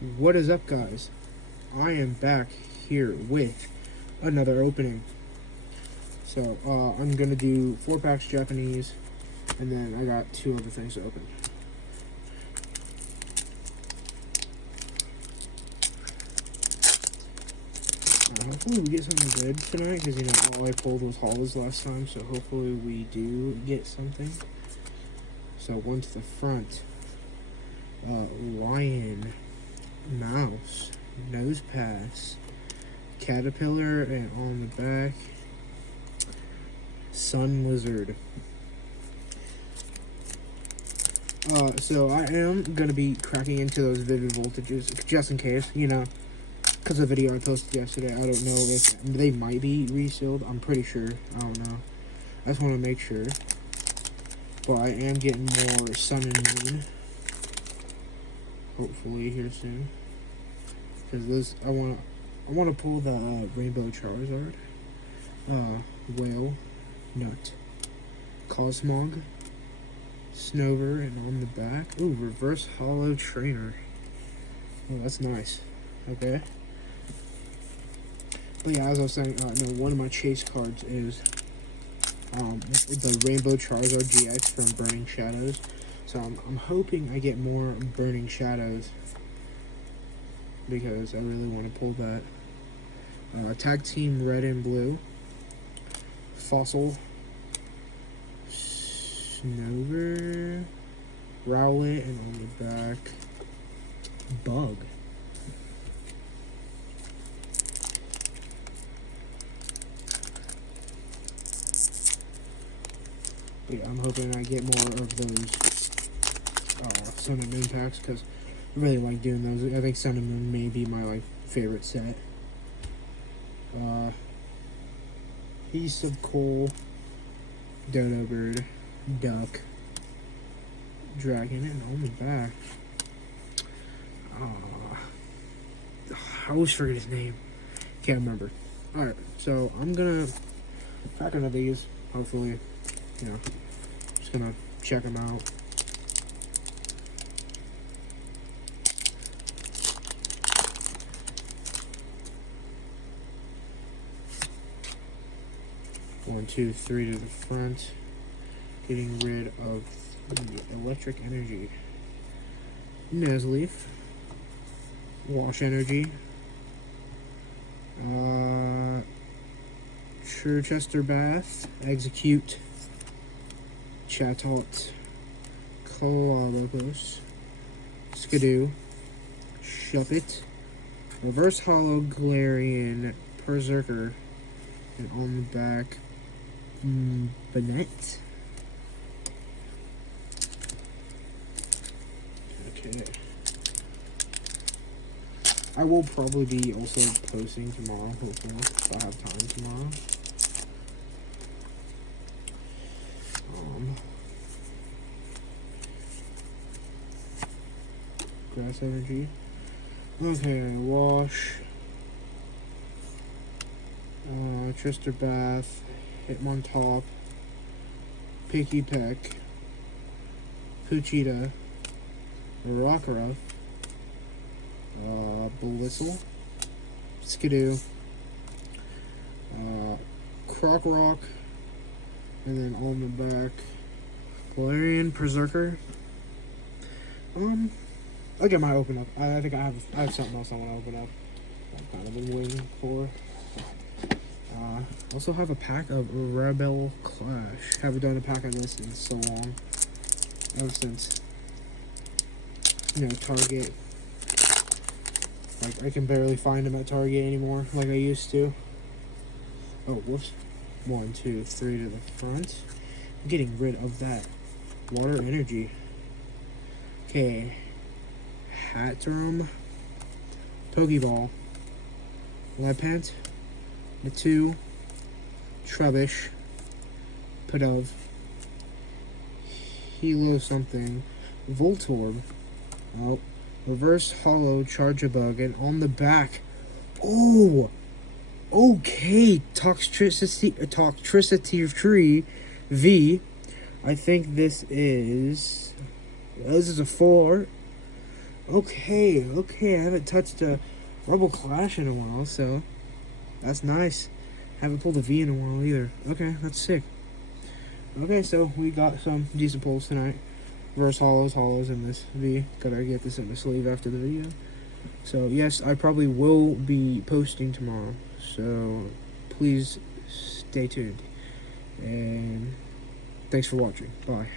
What is up, guys? I am back here with another opening. So, I'm gonna do 4 packs Japanese, and then I got 2 other things to open. Hopefully we get something good tonight, because, all I pulled was hollows last time, so hopefully we do get something. So, one to the front. Lion, mouse, nose pass, caterpillar, and on the back, sun lizard. So I am going to be cracking into those vivid voltages, just in case, because the video I posted yesterday, I don't know if they might be resealed. I'm pretty sure. I don't know. I just want to make sure. But I am getting more sun and moon, hopefully here soon. Because this, I want to pull the Rainbow Charizard, Whale, Nut, Cosmog, Snover, and on the back, ooh, Reverse Hollow Trainer. Oh, that's nice. Okay. But yeah, as I was saying, no, one of my chase cards is the Rainbow Charizard GX from Burning Shadows. So I'm hoping I get more Burning Shadows, because I really want to pull that. Tag Team Red and Blue, Fossil, Snover, Rowlet, and on the back, Bug. But yeah, I'm hoping I get more of those Sun and Moon packs, because I really like doing those. I think Sun and Moon may be my favorite set. Piece of Coal, Dodo Bird, Duck, Dragon, and on the back, I always forget his name. Can't remember. Alright, so I'm gonna pack one of these, hopefully, just gonna check them out. One, two, 3 to the front. Getting rid of the Electric Energy. Nuzleaf. Wash Energy. Chichester Bath. Execute. Chatot. Colobos. Skidoo. Shuppet. Reverse Hollow Galarian Berserker. And on the back, Banette. Okay. I will probably be also posting tomorrow, hopefully, if I have time tomorrow. Grass Energy. Okay, Wash. Trister Bath, Hitmontop, Picky Peck, Poochyena, Rockruff, Blistle, Skidoo, Croc, and then on the back, Galarian Berserker. I think I might open up. I think I have something else I want to open up. I've kind of been waiting for. Also have a pack of Rebel Clash. Haven't done a pack of this in so long. Ever since, Target. I can barely find them at Target anymore like I used to. Oh, whoops. 1, 2, 3 to the front. I'm getting rid of that. Water Energy. Okay. Hatterene. Pokeball. Lepant. Natu, Trubbish, Pidove, Hilo something, Voltorb, Reverse Hollow Charjabug, and on the back, oh, okay, Toxtricity Tree V. I think this is a full art. Okay, I haven't touched a Rebel Clash in a while, so that's nice. Haven't pulled a V in a while either. Okay, that's sick. Okay, so we got some decent pulls tonight. Reverse hollows in this V. Gotta get this in the sleeve after the video. So yes, I probably will be posting tomorrow. So please stay tuned. And thanks for watching. Bye.